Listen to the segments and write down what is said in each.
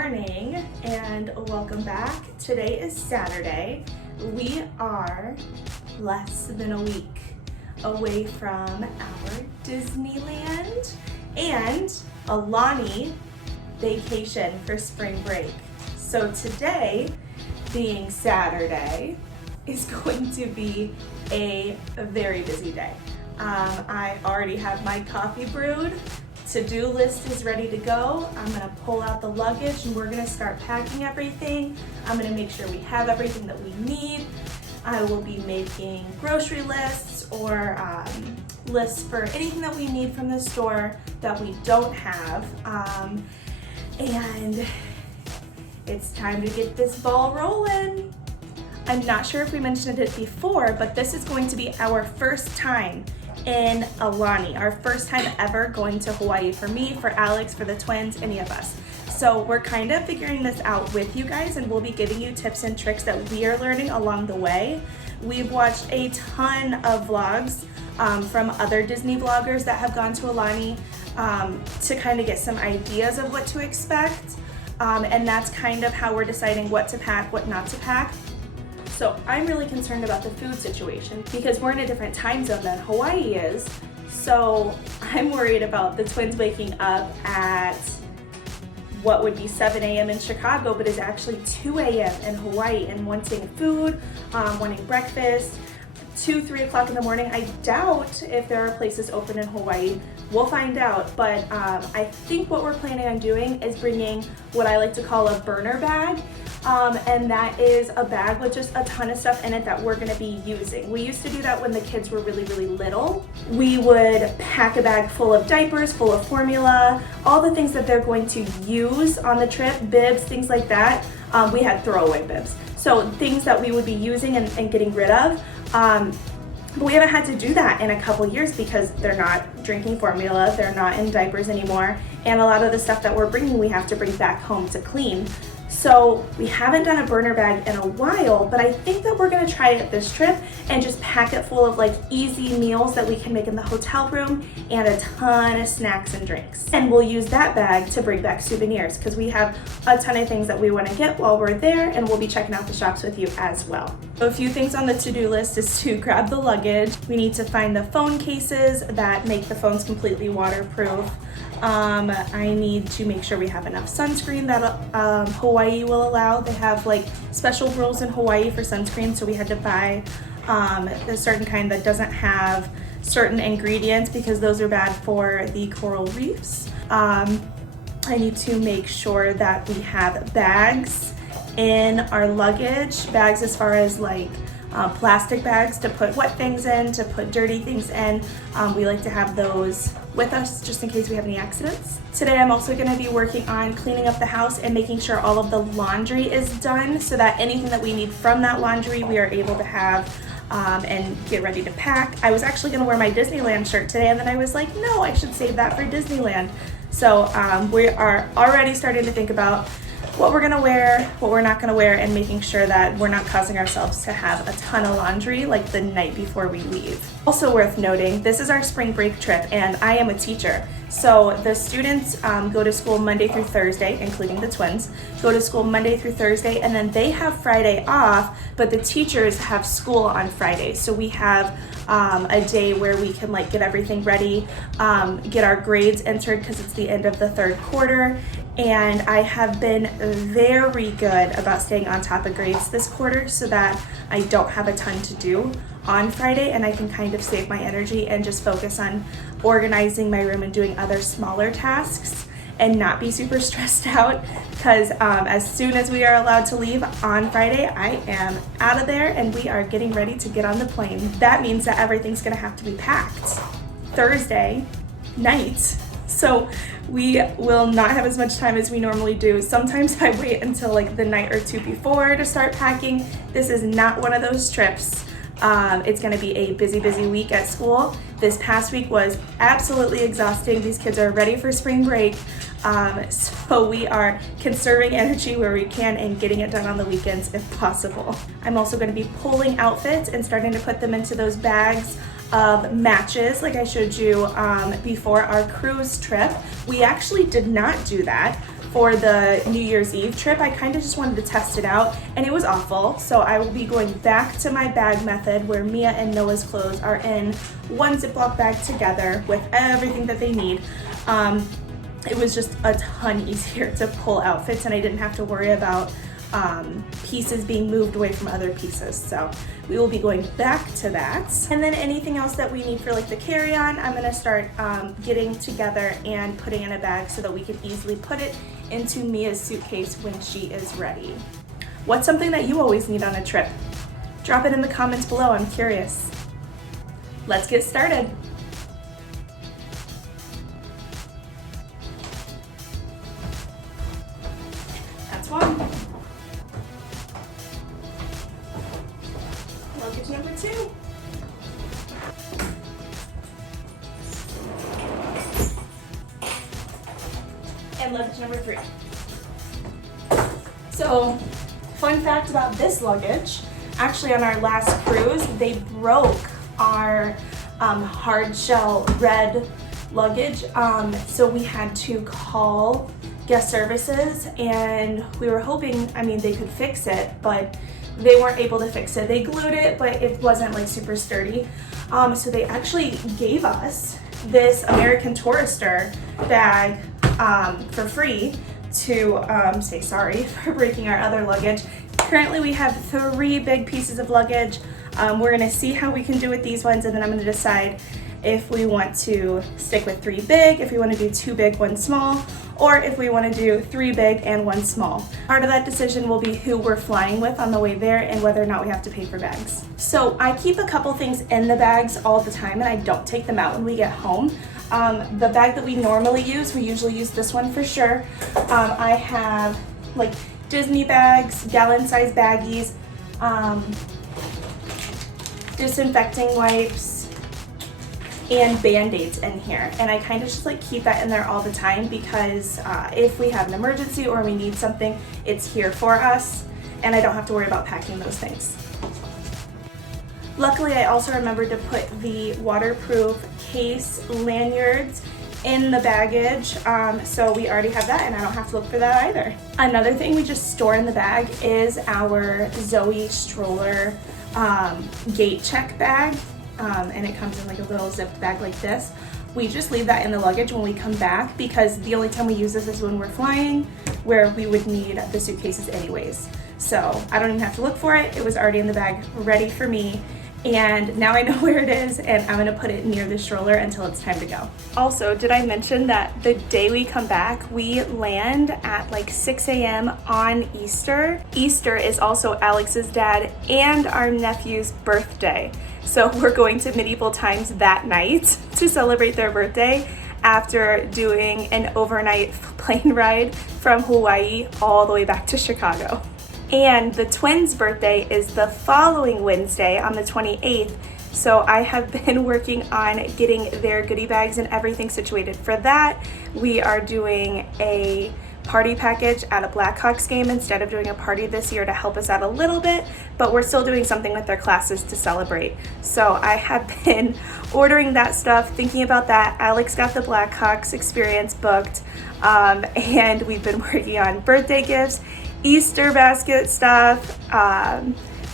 morning and welcome back. Today is Saturday. We are less than a week away from our Disneyland and Aulani vacation for spring break. So today, being Saturday, is going to be a very busy day. I already have my coffee brewed. To-do list is ready to go. I'm gonna pull out the luggage and we're gonna start packing everything. I'm gonna make sure we have everything that we need. I will be making grocery lists or lists for anything that we need from the store that we don't have. And it's time to get this ball rolling. I'm not sure if we mentioned it before, but this is going to be our first time in Aulani, our first time ever going to Hawaii, for me, for Alex, for the twins, any of us. So we're kind of figuring this out with you guys, and we'll be giving you tips and tricks that we are learning along the way. We've watched a ton of vlogs from other Disney vloggers that have gone to Aulani to kind of get some ideas of what to expect. And that's kind of how we're deciding what to pack, what not to pack. So I'm really concerned about the food situation because we're in a different time zone than Hawaii is. So I'm worried about the twins waking up at what would be 7 a.m. in Chicago, but is actually 2 a.m. in Hawaii and wanting food, wanting breakfast, 2, 3 o'clock in the morning. I doubt if there are places open in Hawaii. We'll find out, but I think what we're planning on doing is bringing what I like to call a burner bag. And that is a bag with just a ton of stuff in it that we're gonna be using. We used to do that when the kids were really, really little. We would pack a bag full of diapers, full of formula, all the things that they're going to use on the trip, bibs, things like that. We had throwaway bibs. So things that we would be using and getting rid of. But we haven't had to do that in a couple years because they're not drinking formula, they're not in diapers anymore, and a lot of the stuff that we're bringing we have to bring back home to clean. So we haven't done a burner bag in a while, but I think that we're gonna try it this trip and just pack it full of like easy meals that we can make in the hotel room and a ton of snacks and drinks. And we'll use that bag to bring back souvenirs because we have a ton of things that we wanna get while we're there, and we'll be checking out the shops with you as well. So a few things on the to-do list is to grab the luggage. We need to find the phone cases that make the phones completely waterproof. I need to make sure we have enough sunscreen that Hawaii will allow. They have like special rules in Hawaii for sunscreen, so we had to buy a certain kind that doesn't have certain ingredients because those are bad for the coral reefs. I need to make sure that we have bags in our luggage, bags as far as like plastic bags to put wet things in, to put dirty things in. We like to have those with us just in case we have any accidents. Today I'm also going to be working on cleaning up the house and making sure all of the laundry is done so that anything that we need from that laundry we are able to have and get ready to pack. I was actually going to wear my Disneyland shirt today, and then I was like, no, I should save that for Disneyland. So we are already starting to think about what we're gonna wear, what we're not gonna wear, and making sure that we're not causing ourselves to have a ton of laundry like the night before we leave. Also worth noting, this is our spring break trip and I am a teacher. So the students go to school Monday through Thursday, including the twins, go to school Monday through Thursday, and then they have Friday off, but the teachers have school on Friday. So we have a day where we can like get everything ready, get our grades entered because it's the end of the third quarter. And I have been very good about staying on top of grades this quarter so that I don't have a ton to do on Friday, and I can kind of save my energy and just focus on organizing my room and doing other smaller tasks and not be super stressed out because as soon as we are allowed to leave on Friday, I am out of there and we are getting ready to get on the plane. That means that everything's gonna have to be packed Thursday night. So we will not have as much time as we normally do. Sometimes I wait until like the night or two before to start packing. This is not one of those trips. It's gonna be a busy, busy week at school. This past week was absolutely exhausting. These kids are ready for spring break. So we are conserving energy where we can and getting it done on the weekends if possible. I'm also gonna be pulling outfits and starting to put them into those bags of matches like I showed you before our cruise trip. We actually did not do that. for the New Year's Eve trip. I kind of just wanted to test it out and it was awful. So I will be going back to my bag method where Mia and Noah's clothes are in one Ziploc bag together with everything that they need. It was just a ton easier to pull outfits and I didn't have to worry about pieces being moved away from other pieces. So we will be going back to that. And then anything else that we need for like the carry-on, I'm gonna start getting together and putting in a bag so that we can easily put it into Mia's suitcase when she is ready. What's something that you always need on a trip? Drop it in the comments below, I'm curious. Let's get started. That's one. Luggage number 2. And luggage number 3. So, fun fact about this luggage, actually on our last cruise, they broke our hard shell red luggage. So we had to call guest services and we were hoping, I mean, they could fix it, but they weren't able to fix it. They glued it, but it wasn't like super sturdy. So they actually gave us this American Tourister bag for free to say sorry for breaking our other luggage. Currently we have 3 big pieces of luggage. We're gonna see how we can do with these ones and then I'm gonna decide if we want to stick with 3 big, if we want to do 2 big, 1 small, or if we want to do 3 big and 1 small. Part of that decision will be who we're flying with on the way there and whether or not we have to pay for bags. So I keep a couple things in the bags all the time and I don't take them out when we get home. The bag that we normally use, we usually use this one for sure. I have like Disney bags, gallon-sized baggies, disinfecting wipes, and Band-Aids in here. And I kind of just like keep that in there all the time because if we have an emergency or we need something, it's here for us and I don't have to worry about packing those things. Luckily, I also remembered to put the waterproof case lanyards in the baggage, so we already have that and I don't have to look for that either. Another thing we just store in the bag is our Zoe stroller gate check bag. And it comes in like a little zipped bag like this. We just leave that in the luggage when we come back because the only time we use this is when we're flying, where we would need the suitcases anyways. So I don't even have to look for it. It was already in the bag ready for me. And now I know where it is and I'm gonna put it near the stroller until it's time to go. Also, did I mention that the day we come back, we land at like 6 a.m. on Easter. Easter is also Alex's dad and our nephew's birthday. So we're going to medieval times that night to celebrate their birthday after doing an overnight plane ride from Hawaii all the way back to Chicago. And the twins' birthday is the following Wednesday on the 28th. So I have been working on getting their goodie bags and everything situated for that. We are doing a party package at a Blackhawks game instead of doing a party this year to help us out a little bit, but we're still doing something with their classes to celebrate. So I have been ordering that stuff, thinking about that. Alex got the Blackhawks experience booked, and we've been working on birthday gifts, Easter basket stuff,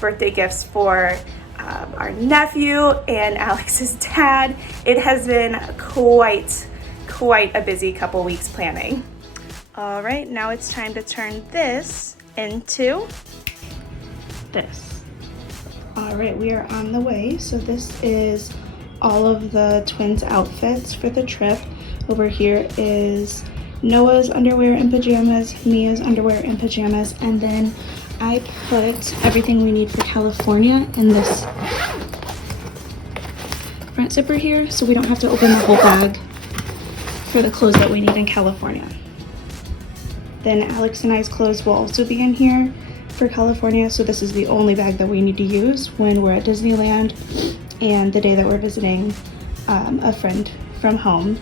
birthday gifts for our nephew and Alex's dad. It has been quite a busy couple weeks planning. All right, now it's time to turn this into this. All right, we are on the way. So this is all of the twins' outfits for the trip. Over here is Noah's underwear and pajamas, Mia's underwear and pajamas, and then I put everything we need for California in this front zipper here, so we don't have to open the whole bag for the clothes that we need in California. Then Alex and I's clothes will also be in here for California, so this is the only bag that we need to use when we're at Disneyland and the day that we're visiting a friend from home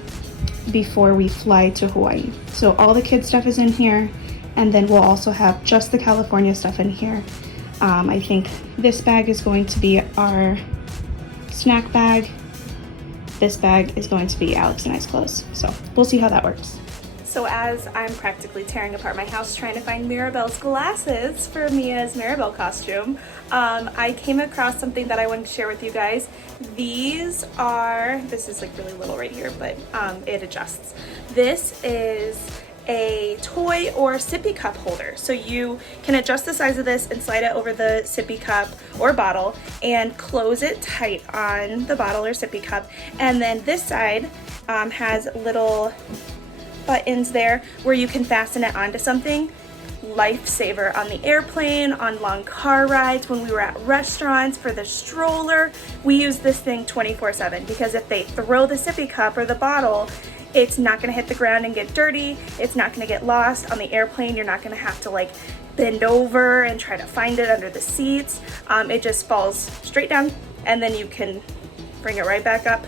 before we fly to Hawaii. So all the kids' stuff is in here, and then we'll also have just the California stuff in here. I think this bag is going to be our snack bag. This bag is going to be Alex and I's clothes. So we'll see how that works. So as I'm practically tearing apart my house trying to find Mirabelle's glasses for Mia's Mirabelle costume, I came across something that I wanted to share with you guys. This is like really little right here, but it adjusts. This is a toy or sippy cup holder. So you can adjust the size of this and slide it over the sippy cup or bottle and close it tight on the bottle or sippy cup. And then this side has little buttons there where you can fasten it onto something. Lifesaver on the airplane, on long car rides, when we were at restaurants, for the stroller. We use this thing 24/7 because if they throw the sippy cup or the bottle, it's not gonna hit the ground and get dirty. It's not gonna get lost on the airplane. You're not gonna have to like bend over and try to find it under the seats. It just falls straight down and then you can bring it right back up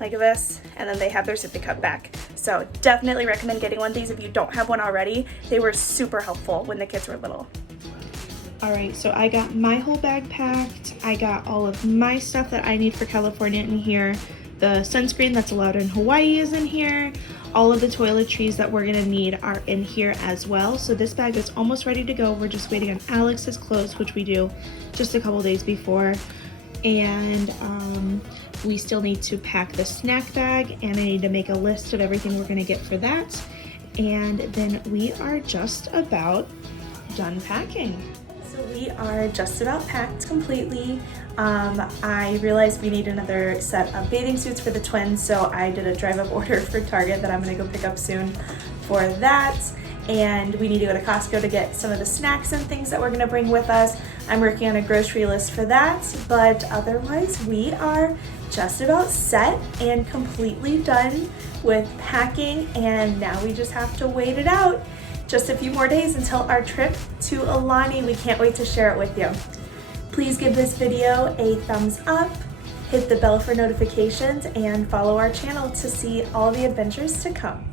like this, and then they have their sippy cup back. So definitely recommend getting one of these if you don't have one already. They were super helpful when the kids were little. All right, so I got my whole bag packed. I got all of my stuff that I need for California in here. The sunscreen that's allowed in Hawaii is in here. All of the toiletries that we're gonna need are in here as well. So this bag is almost ready to go. We're just waiting on Alex's clothes, which we do just a couple days before. And we still need to pack the snack bag, and I need to make a list of everything we're gonna get for that. And then we are just about done packing. So we are just about packed completely. I realized we need another set of bathing suits for the twins, so I did a drive-up order for Target that I'm gonna go pick up soon for that. And we need to go to Costco to get some of the snacks and things that we're gonna bring with us. I'm working on a grocery list for that, but otherwise we are just about set and completely done with packing, and now we just have to wait it out. Just a few more days until our trip to Aulani. We can't wait to share it with you. Please give this video a thumbs up, hit the bell for notifications, and follow our channel to see all the adventures to come.